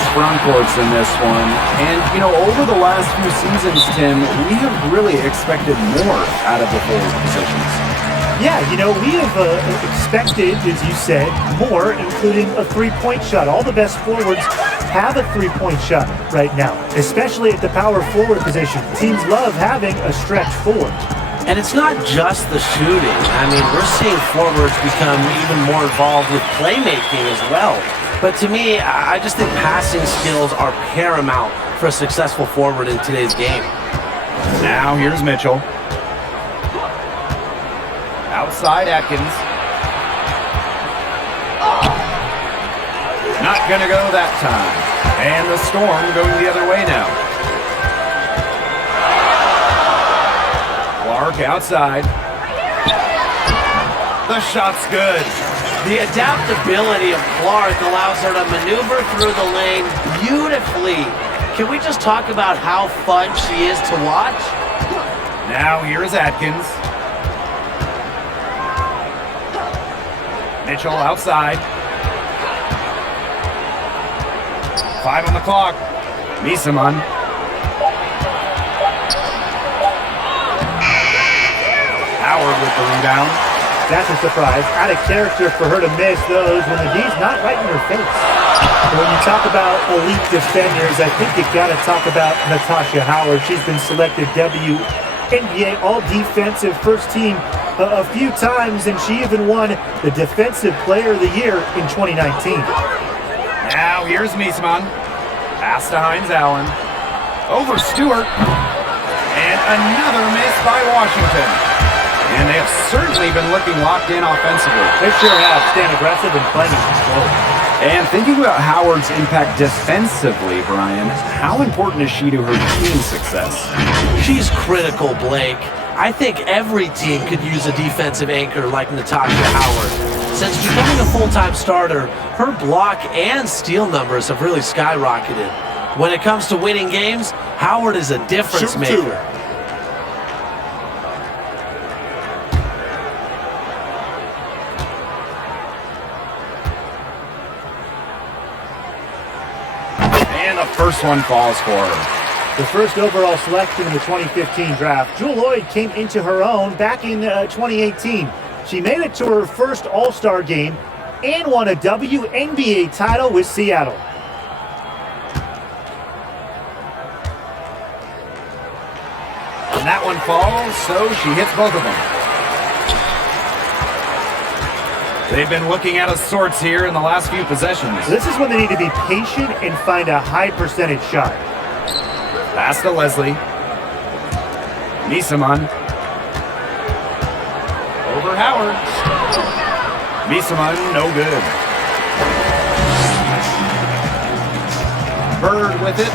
nice front courts in this one. And, over the last few seasons, Tim, we have really expected more out of the forward positions. Yeah, we have expected, as you said, more, including a three-point shot. All the best forwards have a three-point shot right now, especially at the power forward position. Teams love having a stretch forward. And it's not just the shooting. I mean, we're seeing forwards become even more involved with playmaking as well. But to me, I just think passing skills are paramount for a successful forward in today's game. Now here's Mitchell. Outside Atkins. Not gonna go that time. And the Storm going the other way now. Clark outside. The shot's good. The adaptability of Clark allows her to maneuver through the lane beautifully. Can we just talk about how fun she is to watch? Now here's Atkins. Mitchell outside. 5 on the clock. Misaman. Howard with the rebound. That's a surprise. Out of character for her to miss those when the D's not right in her face. When you talk about elite defenders, I think you've got to talk about Natasha Howard. She's been selected WNBA All-Defensive First Team a few times, and she even won the Defensive Player of the Year in 2019. Now here's Miesman. Pass to Hines-Allen. Over Stewart. And another miss by Washington. And they have certainly been looking locked in offensively. They sure have. Staying aggressive and playing control. And thinking about Howard's impact defensively, Brian, how important is she to her team's success? She's critical, Blake. I think every team could use a defensive anchor like Natasha Howard. Since becoming a full-time starter, her block and steal numbers have really skyrocketed. When it comes to winning games, Howard is a difference maker. And the first one falls for her. The first overall selection in the 2015 draft, Jewell Loyd came into her own back in 2018. She made it to her first All-Star game and won a WNBA title with Seattle. And that one falls, so she hits both of them. They've been looking out of sorts here in the last few possessions. This is when they need to be patient and find a high percentage shot. Pass to Leslie. Misaman. Over Howard. Misaman, no good. Bird with it.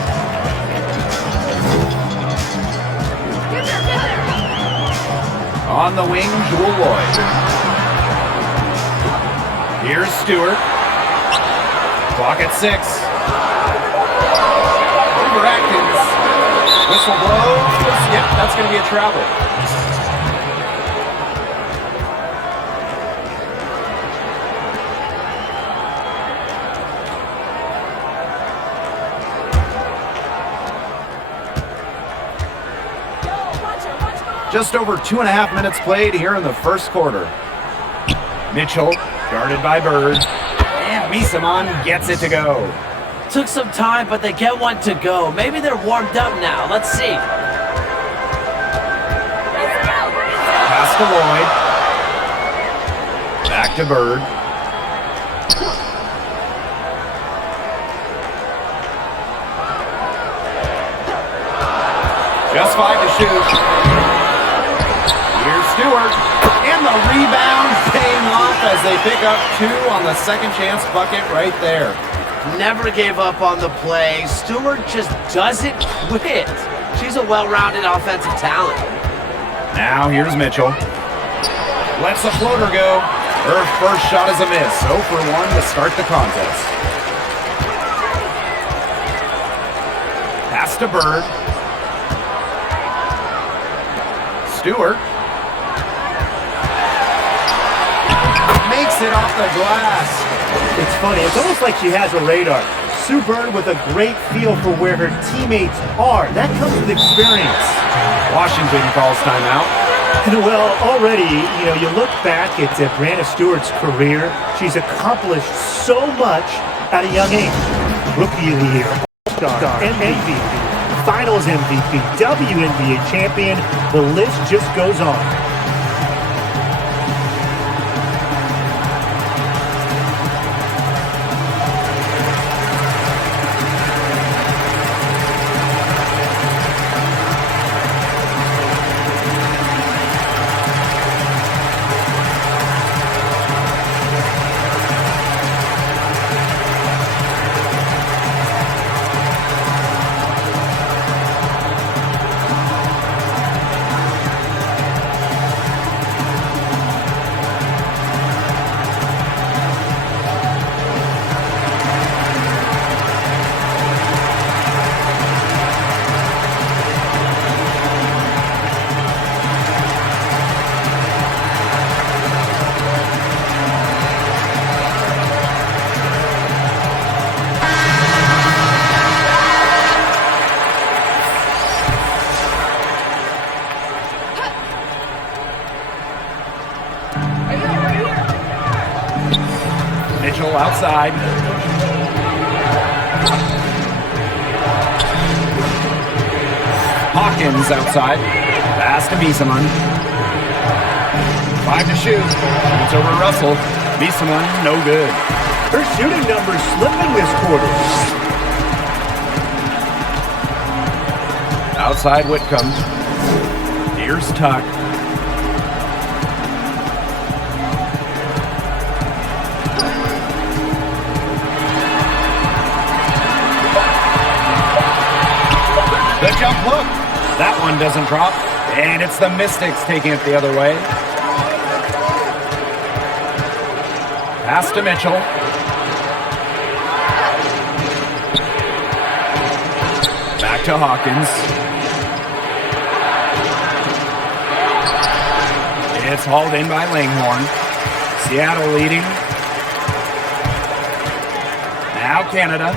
On the wing, Jewell Loyd. Here's Stewart. Clock at 6. Over Atkins. Whistle blows. Yeah, that's going to be a travel. Just over 2.5 minutes played here in the first quarter. Mitchell, guarded by Bird. And Misaman gets it to go. Took some time, but they get one to go. Maybe they're warmed up now. Let's see. Pass to Loyd. Back to Bird. Just 5 to shoot. Here's Stewart. And the rebound paying off as they pick up 2 on the second chance bucket right there. Never gave up on the play. Stewart just doesn't quit. She's a well-rounded offensive talent. Now here's Mitchell. Lets the floater go. Her first shot is a miss. 0 for 1 to start the contest. Pass to Bird. Stewart. Makes it off the glass. It's funny. It's almost like she has a radar. Sue Bird with a great feel for where her teammates are. That comes with experience. Washington calls timeout. And well, already, you look back at Brianna Stewart's career. She's accomplished so much at a young age. Rookie of the Year, All-Star, MVP, Finals MVP, WNBA champion. The list just goes on. Mitchell outside. Hawkins outside. Pass to Misaman. 5 to shoot. It's over Russell. Misaman, no good. Her shooting numbers slipping this quarter. Outside Whitcomb. Here's Tuck. The jump hook. That one doesn't drop. And it's the Mystics taking it the other way. Pass to Mitchell. Back to Hawkins. It's hauled in by Langhorne. Seattle leading. Now Canada.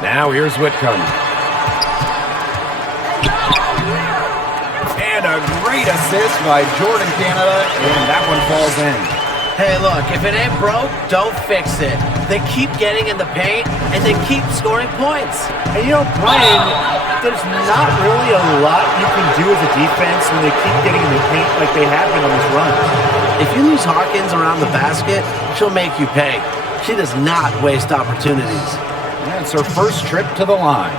Now here's Whitcomb. And a great assist by Jordan Canada, and that one falls in. Hey, look, if it ain't broke, don't fix it. They keep getting in the paint, and they keep scoring points. And Brian, there's not really a lot you can do as a defense when they keep getting in the paint like they have been on this run. If you lose Hawkins around the basket, she'll make you pay. She does not waste opportunities. Yeah, it's her first trip to the line.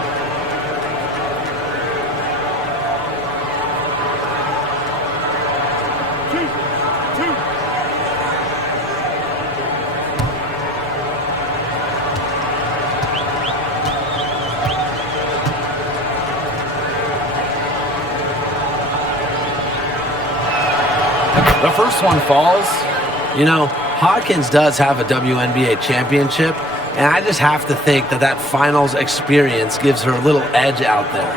The first one falls. Hawkins does have a WNBA championship, and I just have to think that finals experience gives her a little edge out there.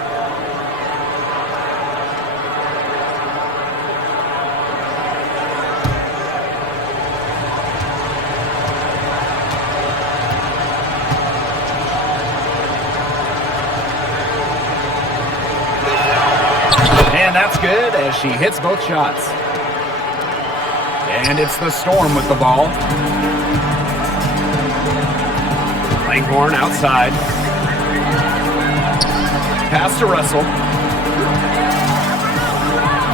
And that's good as she hits both shots. And it's the Storm with the ball. Langhorne outside. Pass to Russell.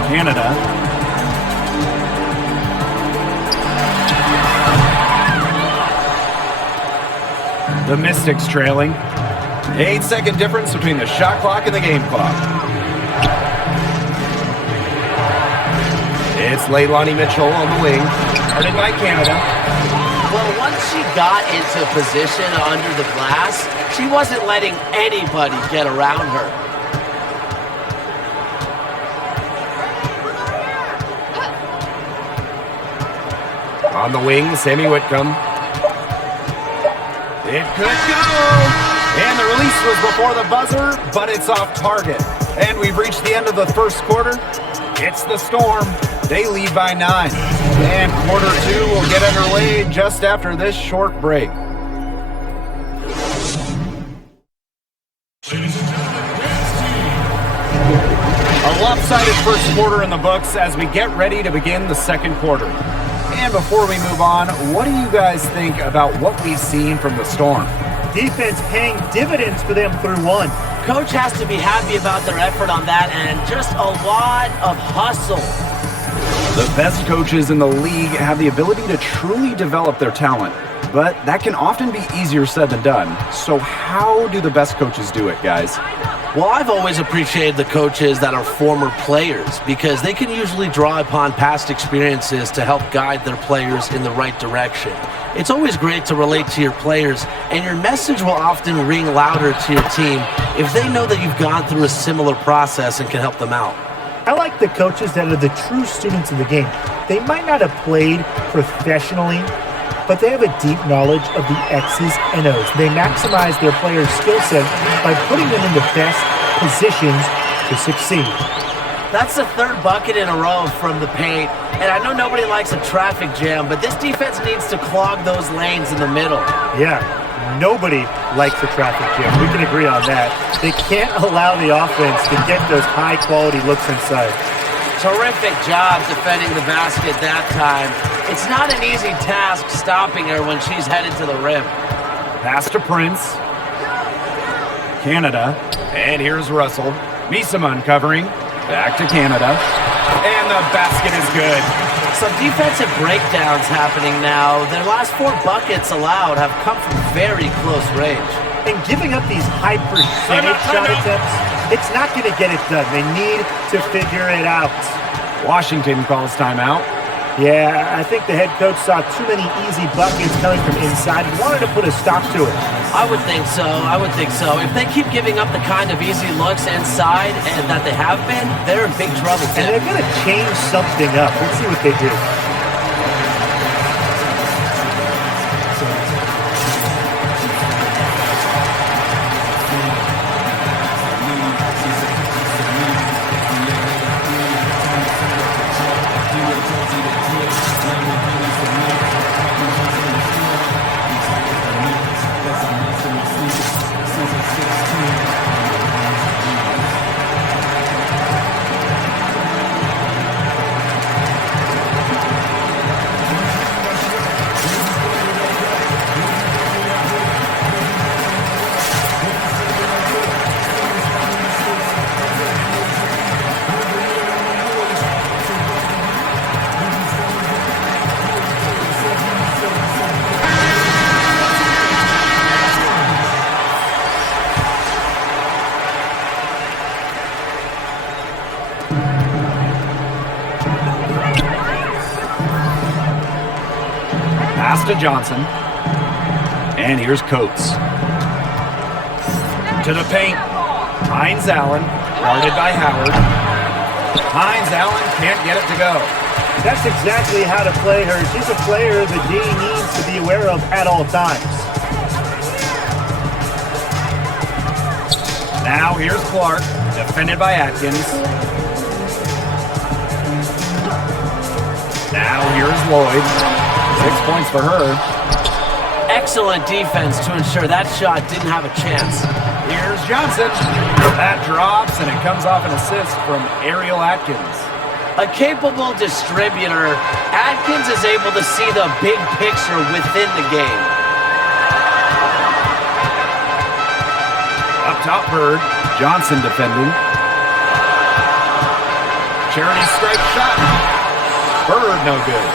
Canada. The Mystics trailing. 8-second difference between the shot clock and the game clock. It's Leilani Mitchell on the wing, guarded by Canada. Well, once she got into position under the glass, she wasn't letting anybody get around her. On the wing, Sammy Whitcomb. It could go! And the release was before the buzzer, but it's off target. And we've reached the end of the first quarter. It's the Storm They lead by 9. And quarter 2 will get underway just after this short break. A lopsided first quarter in the books as we get ready to begin the second quarter. And before we move on, what do you guys think about what we've seen from the Storm? Defense paying dividends for them through 1. Coach has to be happy about their effort on that and just a lot of hustle. The best coaches in the league have the ability to truly develop their talent, but that can often be easier said than done. So how do the best coaches do it, guys? Well, I've always appreciated the coaches that are former players because they can usually draw upon past experiences to help guide their players in the right direction. It's always great to relate to your players, and your message will often ring louder to your team if they know that you've gone through a similar process and can help them out. I like the coaches that are the true students of the game. They might not have played professionally, but they have a deep knowledge of the X's and O's. They maximize their players' skill set by putting them in the best positions to succeed. That's the third bucket in a row from the paint, and I know nobody likes a traffic jam, but this defense needs to clog those lanes in the middle. Yeah, nobody likes a traffic jam. We can agree on that. They can't allow the offense to get those high-quality looks inside. Terrific job defending the basket that time. It's not an easy task stopping her when she's headed to the rim. Pass to Prince. Canada. And here's Russell. Misama uncovering. Back to Canada. And the basket is good. Some defensive breakdowns happening now. Their last 4 buckets allowed have come from very close range. And giving up these high percentage shot attempts, it's not going to get it done. They need to figure it out. Washington calls timeout. Yeah, I think the head coach saw too many easy buckets coming from inside and wanted to put a stop to it. I would think so. If they keep giving up the kind of easy looks inside and that they have been, they're in big trouble, Tim. And they're going to change something up. Let's see what they do. Pass to Johnson. And here's Coates. To the paint. Hines Allen, guarded by Howard. Hines Allen can't get it to go. That's exactly how to play her. She's a player the D needs to be aware of at all times. Now here's Clark, defended by Atkins. Now here's Lloyd. 6 points for her. Excellent defense to ensure that shot didn't have a chance. Here's Johnson. That drops, and it comes off an assist from Ariel Atkins. A capable distributor, Atkins is able to see the big picture within the game. Up top, Bird. Johnson defending. Charity strike shot. Bird no good.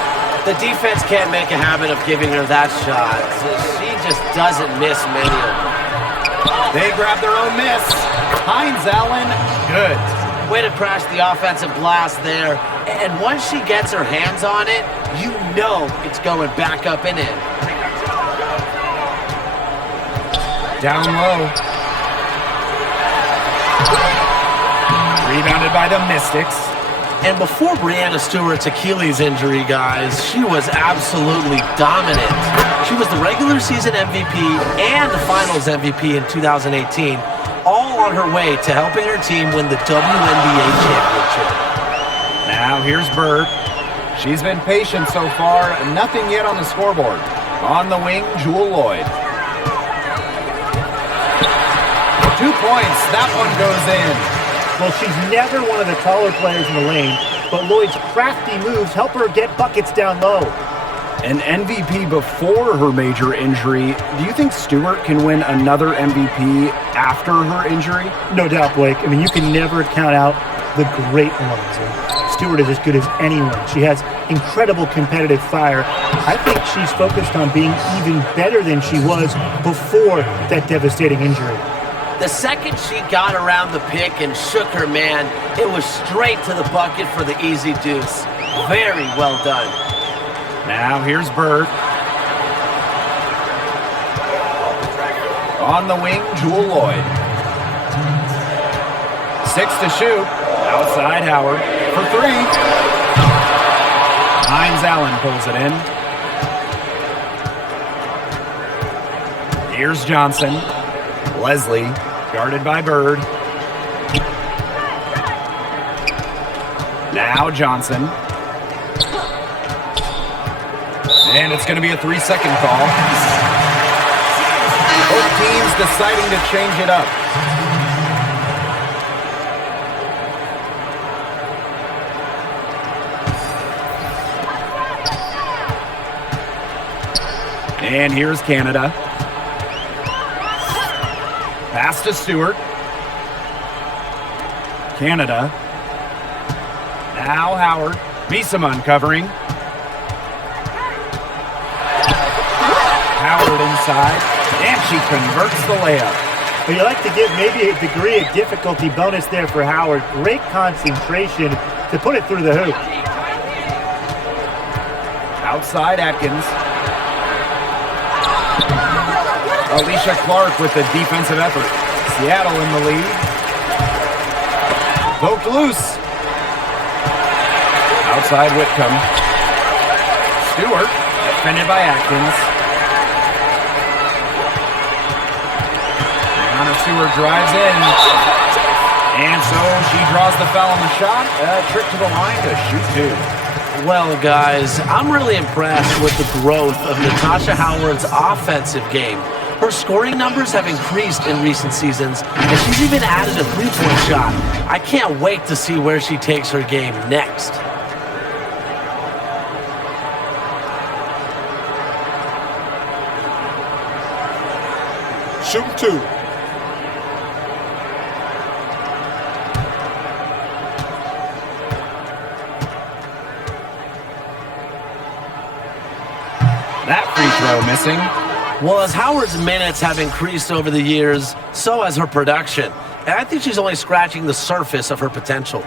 The defense can't make a habit of giving her that shot. She just doesn't miss many of them. They grab their own miss. Hines Allen, good. Way to crash the offensive glass there. And once she gets her hands on it, you know it's going back up and in. Down low. Rebounded by the Mystics. And before Breanna Stewart's Achilles injury, guys, she was absolutely dominant. She was the regular season MVP and the finals MVP in 2018, all on her way to helping her team win the WNBA championship. Now here's Bird. She's been patient so far, nothing yet on the scoreboard. On the wing, Jewel Lloyd. 2 points, that one goes in. Well, she's never one of the taller players in the lane, but Lloyd's crafty moves help her get buckets down low. An MVP before her major injury. Do you think Stewart can win another MVP after her injury? No doubt, Blake. I mean, you can never count out the great ones. And Stewart is as good as anyone. She has incredible competitive fire. I think she's focused on being even better than she was before that devastating injury. The second she got around the pick and shook her man, it was straight to the bucket for the easy deuce. Very well done. Now here's Bird. On the wing, Jewel Lloyd. 6 to shoot. Outside Howard for 3. Hines Allen pulls it in. Here's Johnson. Leslie, guarded by Bird. Now Johnson. And it's going to be a 3-second call. Both teams deciding to change it up. And here's Canada. Pass to Stewart. Canada. Now Howard. Misaman covering. Howard inside. And she converts the layup. But you like to give maybe a degree of difficulty bonus there for Howard. Great concentration to put it through the hoop. Outside Atkins. Alicia Clark with the defensive effort. Seattle in the lead. Poked loose. Outside Whitcomb. Stewart, defended by Atkins. Brianna Stewart drives in. And so she draws the foul on the shot. A trip to the line to shoot 2. Well, guys, I'm really impressed with the growth of Natasha Howard's offensive game. Her scoring numbers have increased in recent seasons, and she's even added a three-point shot. I can't wait to see where she takes her game next. Shoot 2. That free throw missing. Well, as Howard's minutes have increased over the years, so has her production. And I think she's only scratching the surface of her potential.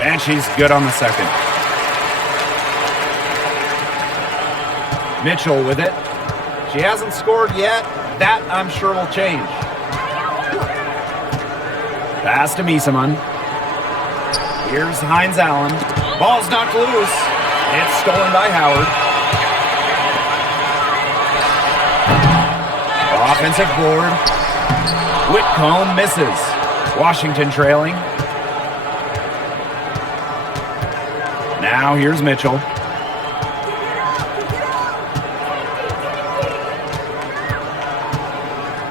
And she's good on the second. Mitchell with it. She hasn't scored yet. That, I'm sure, will change. Pass to Misaman. Here's Hines Allen. Ball's knocked loose. It's stolen by Howard. Offensive board. Whitcomb misses. Washington trailing. Now here's Mitchell.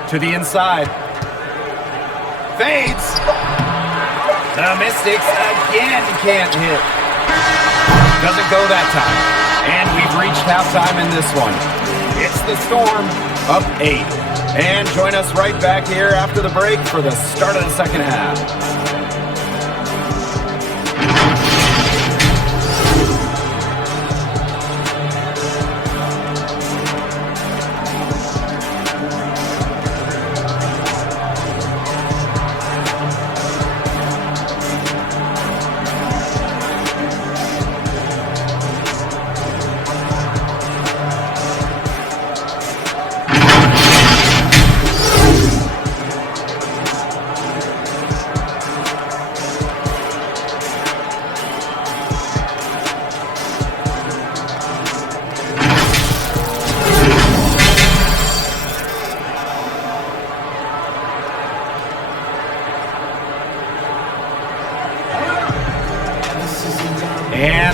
To the inside. Fades. The Mystics again can't hit. Doesn't go that time. And we've reached halftime in this one. It's the Storm up 8. And join us right back here after the break for the start of the second half.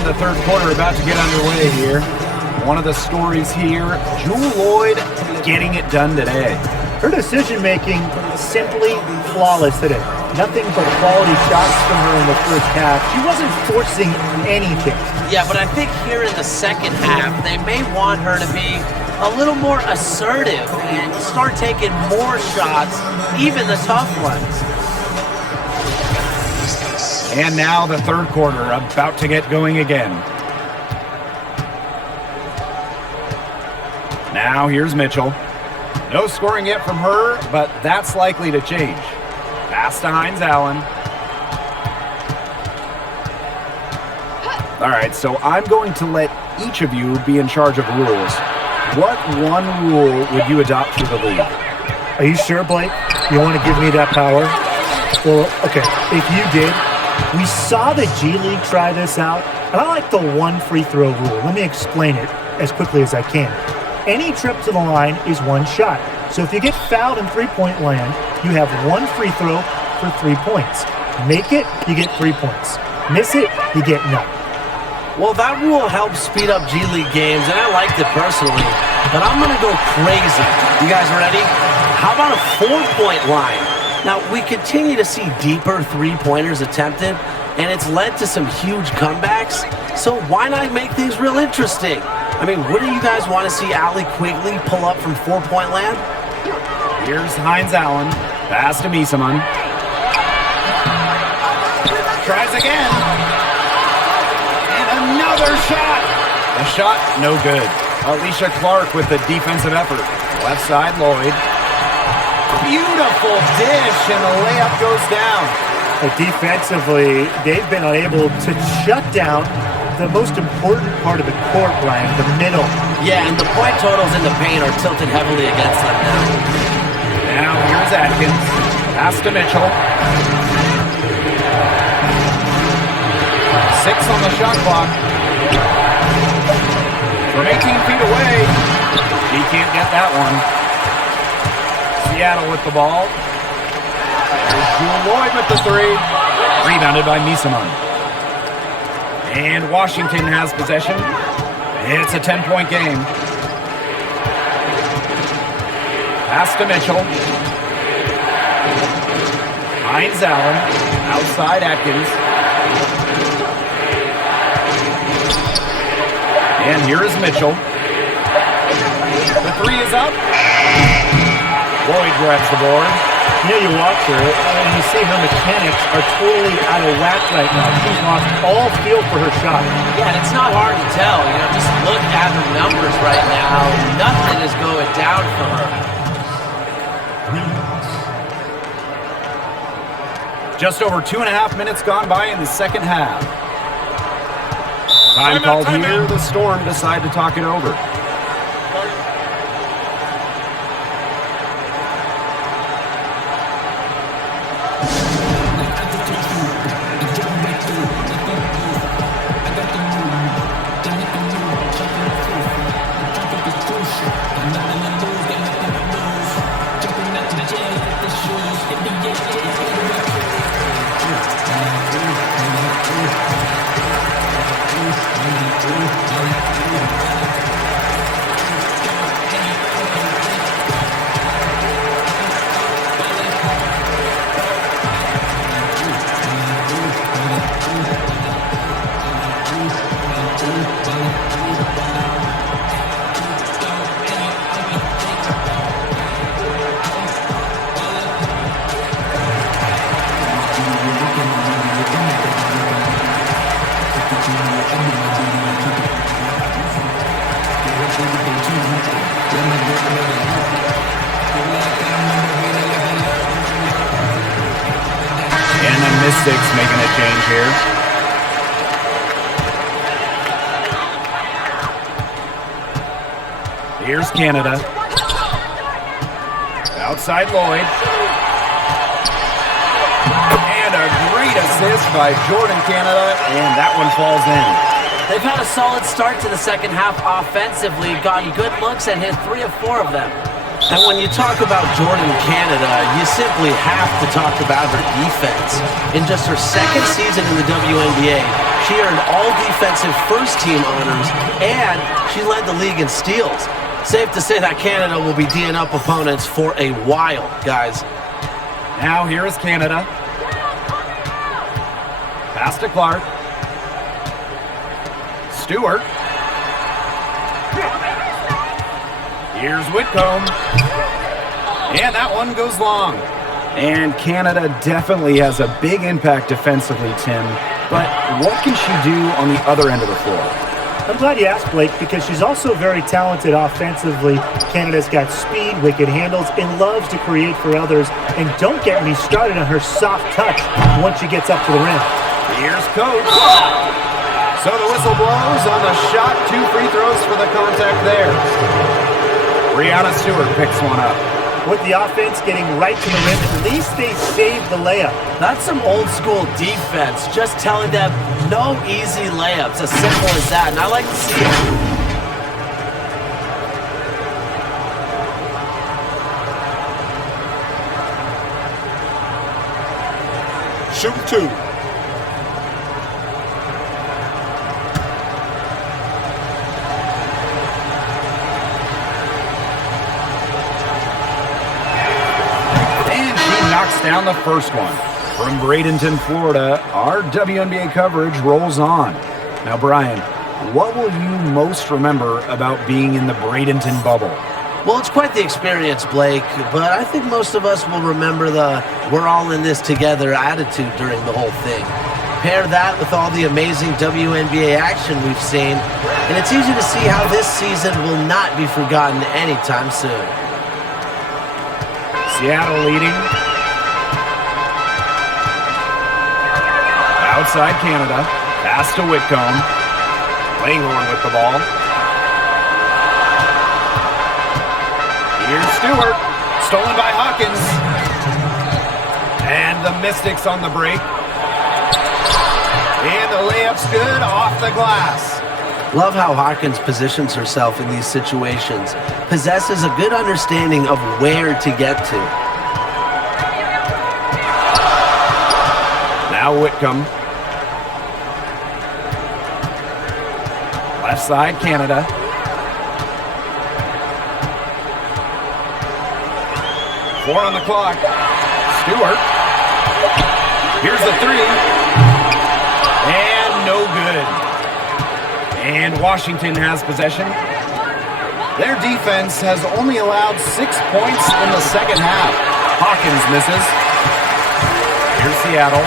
the third quarter about to get underway here. One of the stories here, Jewel Lloyd getting it done today. Her decision-making simply flawless today. Nothing but quality shots from her in the first half. She wasn't forcing anything. Yeah, but I think here in the second half, they may want her to be a little more assertive and start taking more shots, even the tough ones. And now the third quarter about to get going again. Now here's Mitchell. No scoring yet from her, but that's likely to change. Pass to Hines Allen. All right, so I'm going to let each of you be in charge of rules. What one rule would you adopt for the league? Are you sure, Blake? You want to give me that power? Well, okay, if you did, we saw the G League try this out, and I like the one free throw rule. Let me explain it as quickly as I can. Any trip to the line is one shot. So if you get fouled in three-point land, you have one free throw for 3 points. Make it, you get 3 points. Miss it, you get none. Well, that rule helps speed up G League games, and I liked it personally. But I'm going to go crazy. You guys ready? How about a 4-point line? Now, we continue to see deeper three-pointers attempted, and it's led to some huge comebacks. So why not make things real interesting? I mean, wouldn't you guys want to see Allie Quigley pull up from 4-point land? Here's Hines Allen. Pass to Miesemann. Tries again. And another shot. The shot, no good. Alicia Clark with the defensive effort. Left side, Lloyd. Beautiful dish, and the layup goes down. But defensively, they've been unable to shut down the most important part of the court, Brian, the middle. Yeah, and the point totals in the paint are tilted heavily against them now. Now here's Atkins. Pass to Mitchell. 6 on the shot clock. From 18 feet away. He can't get that one. Seattle with the ball. There's Jewel Lloyd with the three. Rebounded by Miesemann. And Washington has possession. It's a 10-point game. Pass to Mitchell. Hines Allen. Outside Atkins. And here is Mitchell. The three is up. Lloyd grabs the board. You know, you watch her, and you see her mechanics are totally out of whack right now. She's lost all feel for her shot. Yeah, and it's not hard to tell. You know, just look at her numbers right now. Nothing is going down for her. Just over 2.5 minutes gone by in the second half. Time called here. The Storm decide to talk it over. And the Mystics making a change here. Here's Canada. Outside Lloyd. And a great assist by Jordan Canada, and that one falls in. They've had a solid start to the second half offensively, gotten good looks and hit 3 of 4 of them. And when you talk about Jordan Canada, you simply have to talk about her defense. In just her second season in the WNBA, She earned all defensive first-team honors, and she led the league in steals. Safe to say that Canada will be D'ing up opponents for a while, guys. Now here is Canada. Pass to Clark. Stewart. Here's Whitcomb. And that one goes long. And Canada definitely has a big impact defensively, Tim. But what can she do on the other end of the floor? I'm glad you asked, Blake, because she's also very talented offensively. Canada's got speed, wicked handles, and loves to create for others. And don't get me started on her soft touch once she gets up to the rim. Here's Coach. So the whistle blows on the shot. 2 free throws for the contact there. Brianna Stewart picks one up. With the offense getting right to the rim, at least they saved the layup. That's some old school defense, just telling them no easy layups, as simple as that, and I like to see it. Shoot 2. Knocks down the first one. From Bradenton, Florida, our WNBA coverage rolls on. Now, Brian, what will you most remember about being in the Bradenton bubble? Well, it's quite the experience, Blake, but I think most of us will remember the we're all in this together attitude during the whole thing. Pair that with all the amazing WNBA action we've seen, and it's easy to see how this season will not be forgotten anytime soon. Seattle leading. Outside Canada. Pass to Whitcomb. Langhorn with the ball. Here's Stewart. Stolen by Hawkins. And the Mystics on the break. And the layup's good off the glass. Love how Hawkins positions herself in these situations. Possesses a good understanding of where to get to. Now Whitcomb. Left side, Canada. Four on the clock. Stewart. Here's the 3. And no good. And Washington has possession. Their defense has only allowed 6 points in the second half. Hawkins misses. Here's Seattle.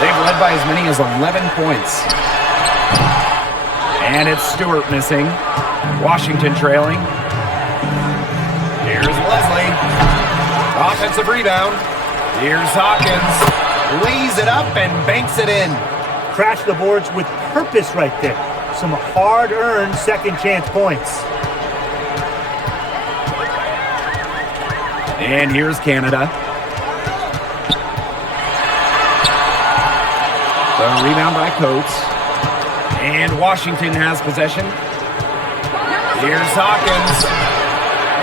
They've led by as many as 11 points. And it's Stewart missing. Washington trailing. Here's Leslie. Offensive rebound. Here's Hawkins. Lays it up and banks it in. Crash the boards with purpose right there. Some hard-earned second chance points. And here's Canada. The rebound by Coates. And Washington has possession. Here's Hawkins.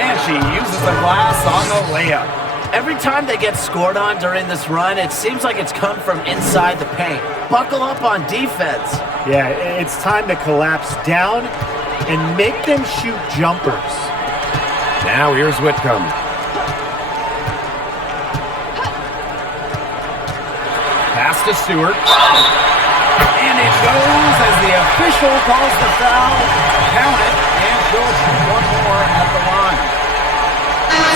And she uses the glass on the layup. Every time they get scored on during this run, it seems like it's come from inside the paint. Buckle up on defense. Yeah, it's time to collapse down and make them shoot jumpers. Now here's Whitcomb. Pass to Stewart. And it goes as the official calls the foul. Count it, and she'll shoot one more at the line.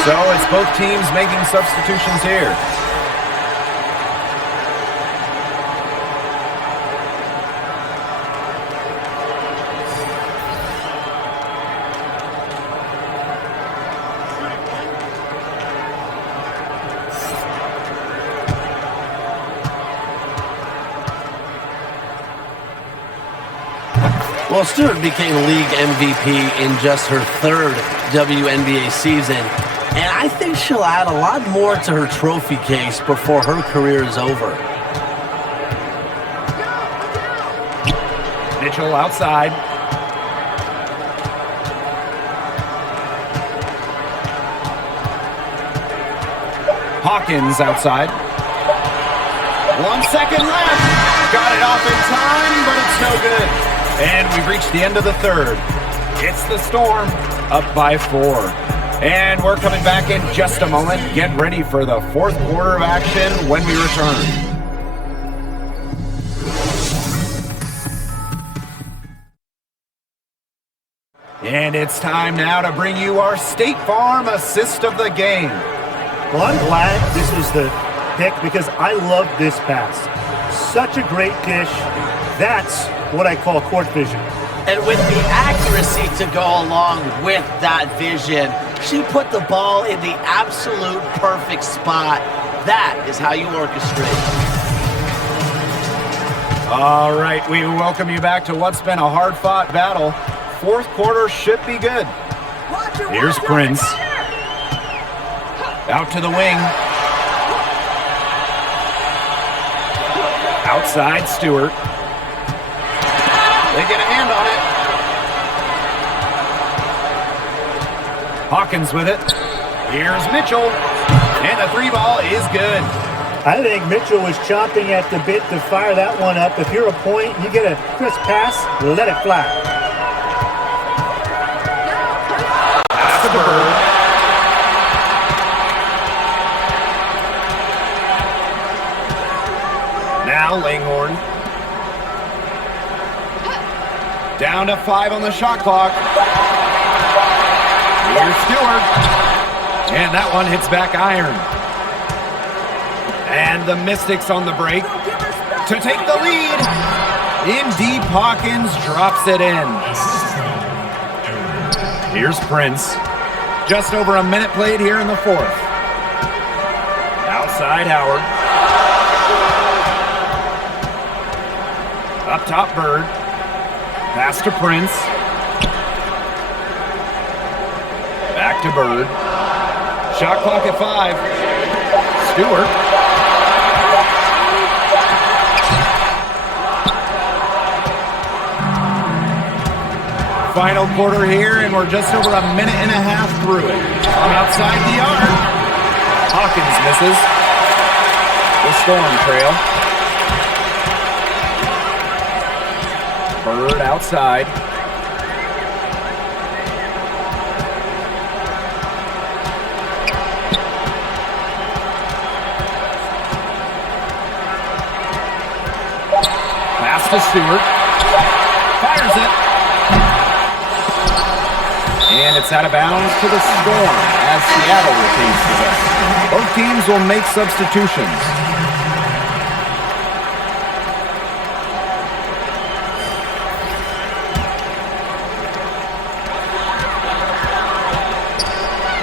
So it's both teams making substitutions here. Well, Stewart became league MVP in just her 3rd WNBA season, and I think she'll add a lot more to her trophy case before her career is over. Mitchell outside. Hawkins outside. 1 second left. got it off in time, but it's no good. And we've reached the end of the third. It's the Storm, up by 4. And we're coming back in just a moment. Get ready for the fourth quarter of action when we return. And it's time now to bring you our State Farm assist of the game. Well, I'm glad this was the pick because I love this pass. Such a great dish. That's what I call court vision. And with the accuracy to go along with that vision, she put the ball in the absolute perfect spot. That is how you orchestrate. All right, we welcome you back to what's been a hard-fought battle. Fourth quarter should be good. Here's Prince. Out to the wing. Outside Stewart. They get a hand on it. Hawkins with it. Here's Mitchell. And the 3 ball is good. I think Mitchell was chomping at the bit to fire that one up. If you're a point, you get a crisp pass, let it fly. Pass to Bird. Now Langhorn. Down to 5 on the shot clock. Here's Stewart. And that one hits back iron. And the Mystics on the break to take the lead. In deep, Hawkins drops it in. Here's Prince. Just over a minute played here in the fourth. Outside Howard. Up top Bird. Pass to Prince. Back to Bird. Shot clock at 5. Stewart. Final quarter here, and we're just over a minute and a half through it. From outside the arc. Hawkins misses. The Storm trail. Bird outside. Pass to Stewart. Fires it. And it's out of bounds to the Storm as Seattle retains possession. Both teams will make substitutions.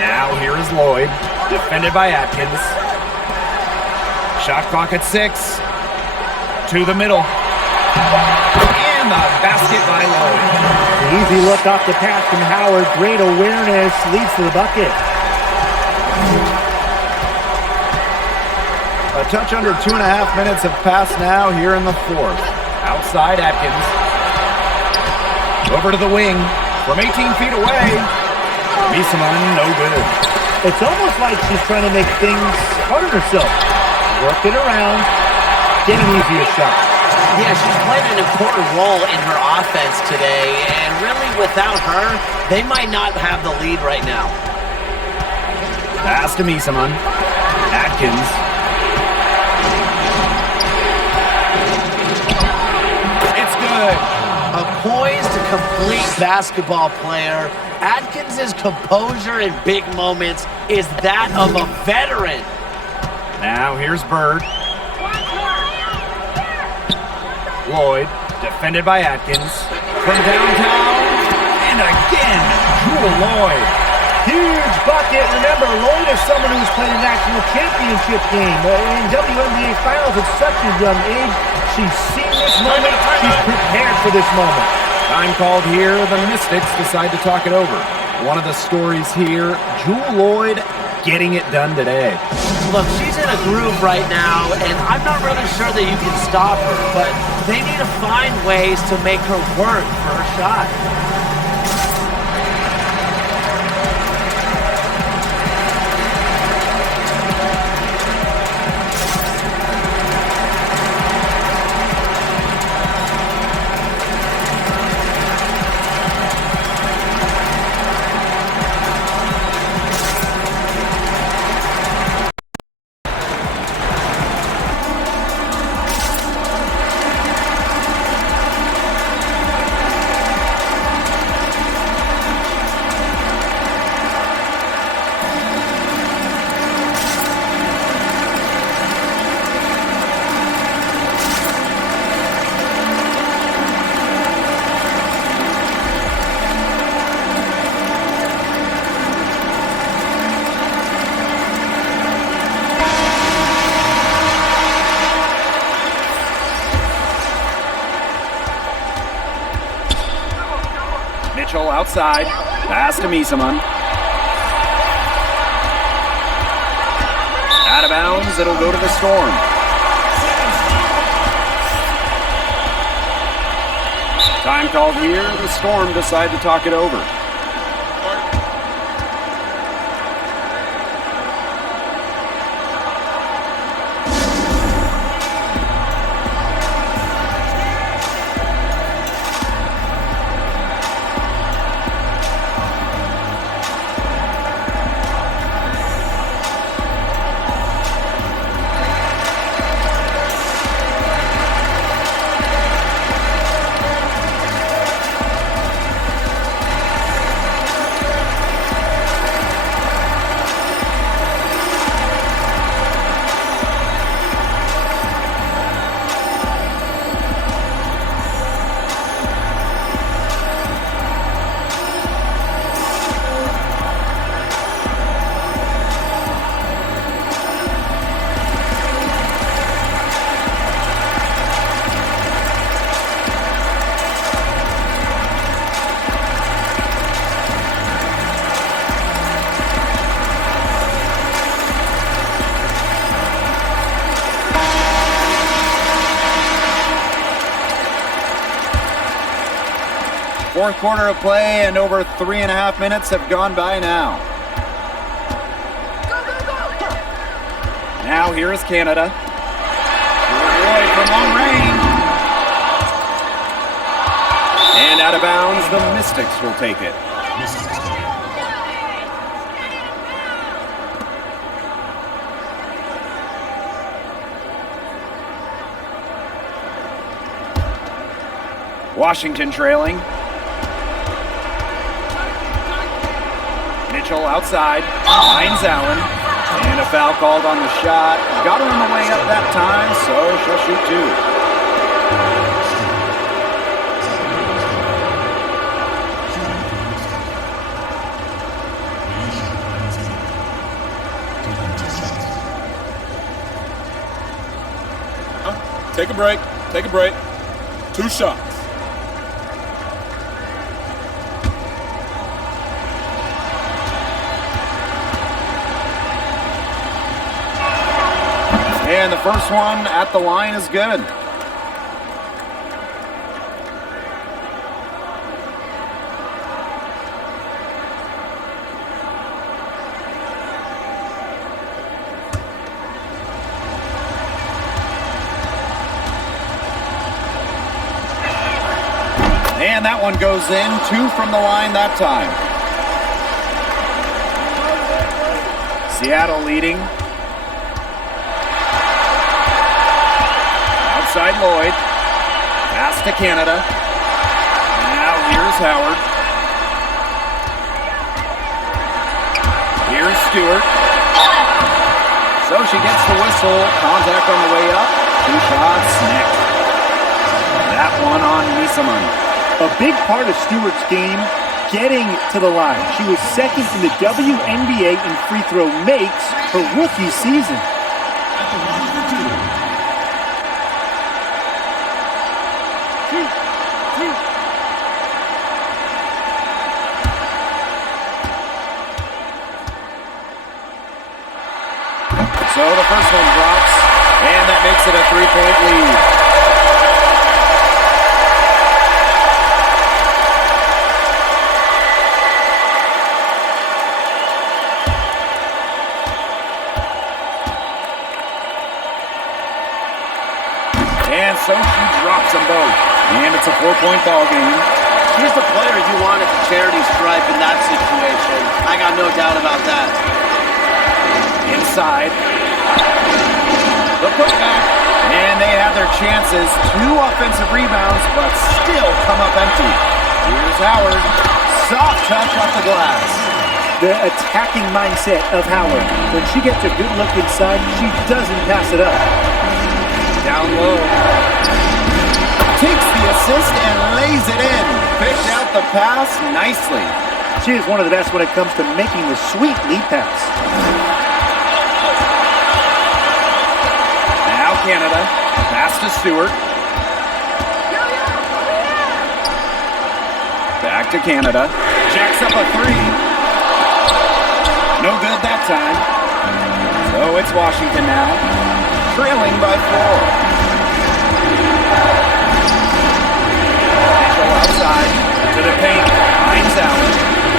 Now here is Lloyd, defended by Atkins. Shot clock at 6. To the middle. And the basket by Lloyd. Easy look off the pass from Howard. Great awareness. Leads to the bucket. A touch under 2.5 minutes have passed now here in the fourth. Outside Atkins. Over to the wing. From 18 feet away. Misaman, no good. It's almost like she's trying to make things hard on herself. Work it around. Get an easier shot. Yeah, she's played an important role in her offense today, and really without her, they might not have the lead right now. Pass to Misaman. Atkins. It's good. A poised, complete basketball player. Atkins' composure in big moments is that of a veteran. Now here's Bird. Lloyd, defended by Atkins. From downtown, and again, Jewel Lloyd. Huge bucket. Remember, Lloyd is someone who's played a national championship game in WNBA finals at such a young age. She's seen this moment. She's prepared for this moment. Time called here. The Mystics decide to talk it over. One of the stories here, Jewel Lloyd getting it done today. Look, she's in a groove right now, and I'm not really sure that you can stop her, but they need to find ways to make her work for her shot. Mitchell outside. Pass to Miesemann. Out of bounds. It'll go to the Storm. Time called here. The Storm decide to talk it over. Fourth quarter of play, and over 3.5 minutes have gone by now. Now here is Canada. Roy from long range. And out of bounds, the Mystics will take it. Washington trailing. Mitchell outside, finds Allen, and a foul called on the shot. Got her on the way up that time, so she'll shoot two. Take a break, take a break. 2 shots. And the first one at the line is good. And that one goes in. 2 from the line that time. Seattle leading. Outside Lloyd. Pass to Canada. Now here's Howard. Here's Stewart. So she gets the whistle. Contact on the way up. 2 shots. Nick. That one on Miesemann. A big part of Stewart's game, getting to the line. She was second in the WNBA in free throw makes her rookie season. So the first one drops, and that makes it a 3-point lead. And so she drops them both, and it's a 4-point ball game. She's the player you want at the charity stripe in that situation. I got no doubt about that. Inside. The putback. And they have their chances. 2 offensive rebounds, but still come up empty. Here's Howard. Soft touch off the glass. The attacking mindset of Howard. When she gets a good look inside, she doesn't pass it up. Down low. Takes the assist and lays it in. Picked out the pass nicely. She is one of the best when it comes to making the sweet lead pass. Now Canada. Pass to Stewart. Back to Canada. Jacks up a three. No good that time. So it's Washington now, trailing by 4. Mitchell outside to the paint. Hines Allen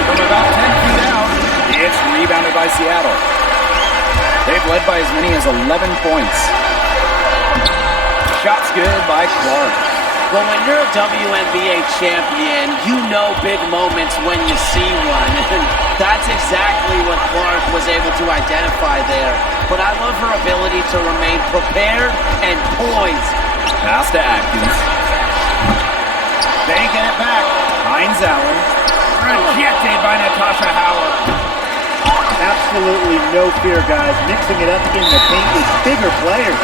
from about 10 feet out. It's rebounded by Seattle. They've led by as many as 11 points. Shot's good by Clark. Well, when you're a WNBA champion, you know big moments when you see one. And that's exactly what Clark was able to identify there. But I love her ability to remain prepared and poised. Pass to Atkins. They get it back. Hines Allen. Rejected by Natasha Howard. Absolutely no fear, guys. Mixing it up in the paint with bigger players.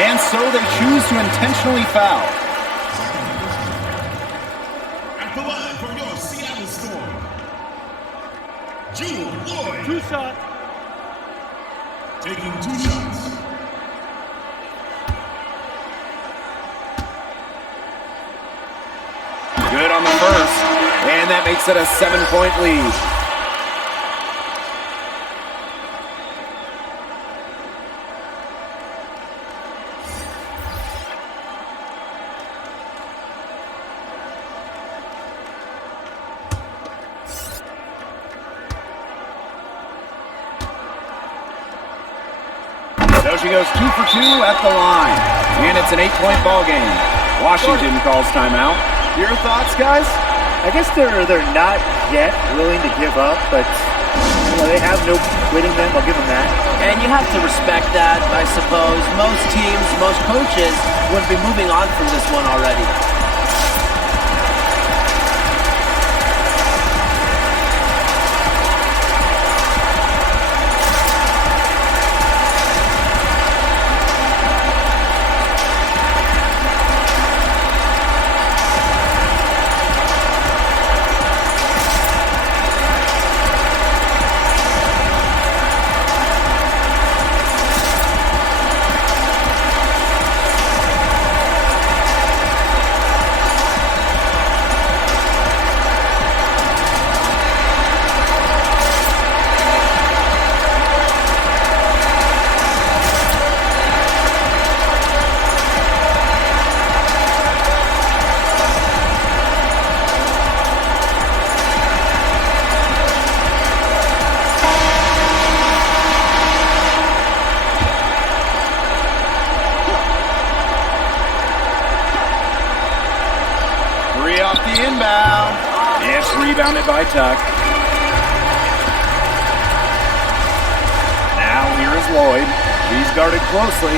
And so they choose to intentionally foul. At the line from your Seattle Storm, Jewel Lloyd. 2 shots. Taking 2 shots. Good on the first. And that makes it a 7-point lead. So she goes 2 for 2 at the line. And it's an 8-point ball game. Washington calls timeout. Your thoughts, guys? I guess they're not yet willing to give up, but they have no quitting them. I'll give them that. And you have to respect that, I suppose. Most teams, most coaches would be moving on from this one already. Off the inbound. It's rebounded by Tuck. Now here is Lloyd. He's guarded closely.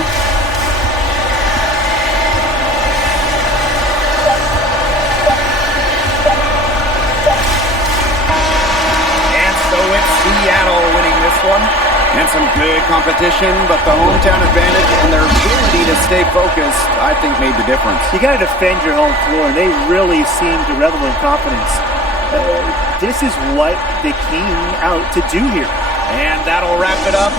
And so it's Seattle winning this one. And some good competition, but the hometown advantage and their ability to stay focused, I think, made the difference. You got to defend your home floor. They really seem to revel in confidence. This is what they came out to do here. And that'll wrap it up.